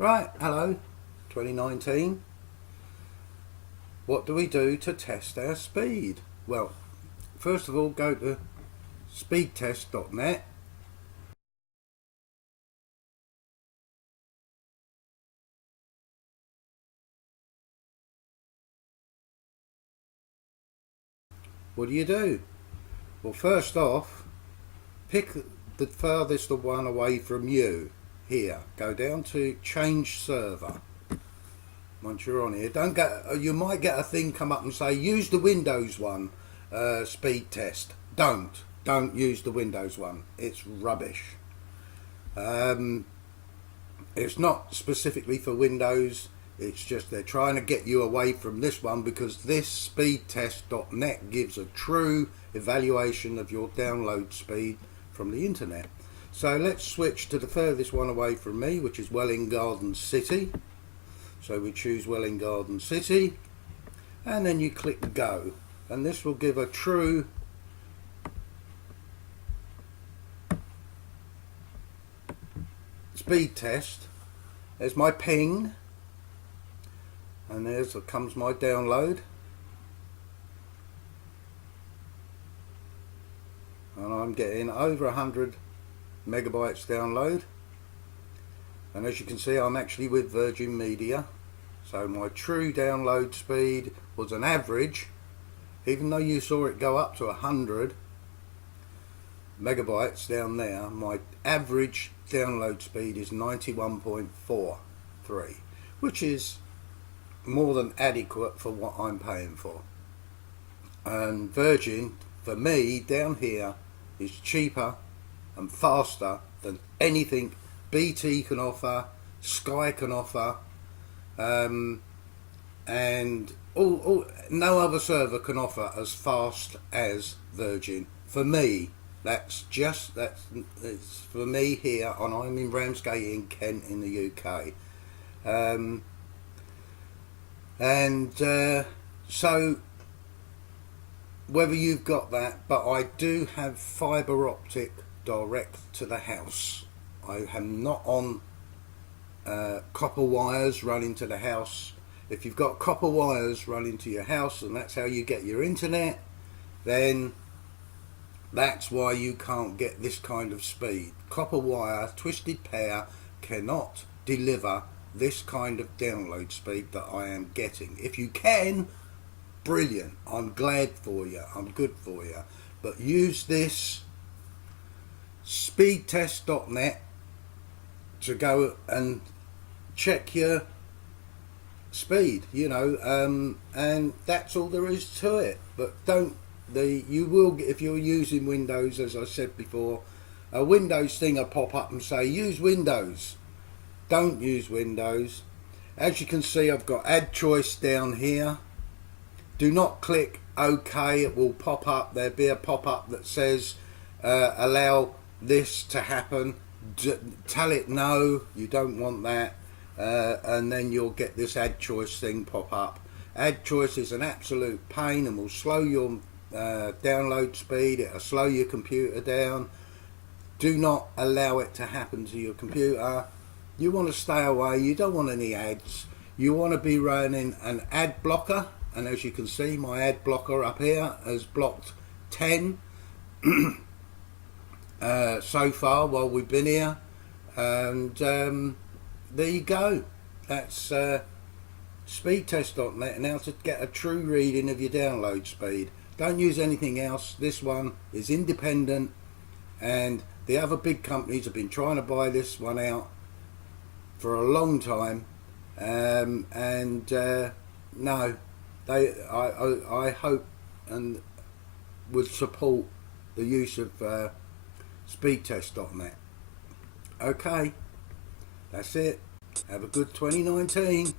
Right, hello, 2019. What do we do to test our speed? Well, first of all, go to speedtest.net. What do? Well, first off, pick the furthest one away from you. Here, go down to change server. Once you're on here, don't get. You might get a thing come up and say use the Windows one speed test. Don't use the Windows one. It's rubbish. It's not specifically for Windows. It's just they're trying to get you away from this one because this speedtest.net gives a true evaluation of your download speed from the internet. So let's switch to the furthest one away from me, which is Welwyn Garden City. So we choose Welwyn Garden City and then you click go, and this will give a true speed test. There's my ping and there's comes my download, and I'm getting over 100 megabytes download. And as you can see, I'm actually with Virgin Media, so my true download speed was an average, even though you saw it go up to 100 megabytes down there, my average download speed is 91.43, which is more than adequate for what I'm paying for. And Virgin, for me, down here is cheaper and faster than anything BT can offer, Sky can offer, and no other server can offer as fast as Virgin. For me, it's for me here, and I'm in Ramsgate in Kent in the UK. So whether you've got that, but I do have fibre optic direct to the house. I am not on copper wires running to the house. If you've got copper wires running to your house and that's how you get your internet, then that's why you can't get this kind of speed. Copper wire, twisted pair cannot deliver this kind of download speed that I am getting. If you can, brilliant. I'm glad for you. I'm good for you. But use this speedtest.net to go and check your speed, you know, and that's all there is to it. But you will, if you're using Windows, as I said before, a Windows thing will pop up and say use Windows. Don't use Windows. As you can see, I've got add choice down here. Do not click OK. It will pop up. There'll be a pop-up that says allow this to happen. Tell it no, you don't want that, and then you'll get this add choice thing pop up. Add choice is an absolute pain and will slow your download speed. It'll slow your computer down. Do not allow it to happen to your computer. You want to stay away. You don't want any ads. You want to be running an ad blocker, and as you can see, my ad blocker up here has blocked 10 so far while we've been here, and there you go. That's speedtest.net. Now to get a true reading of your download speed, don't use anything else. This one is independent, and the other big companies have been trying to buy this one out for a long time, no, I hope and would support the use of speedtest.net. Okay, that's it. Have a good 2019.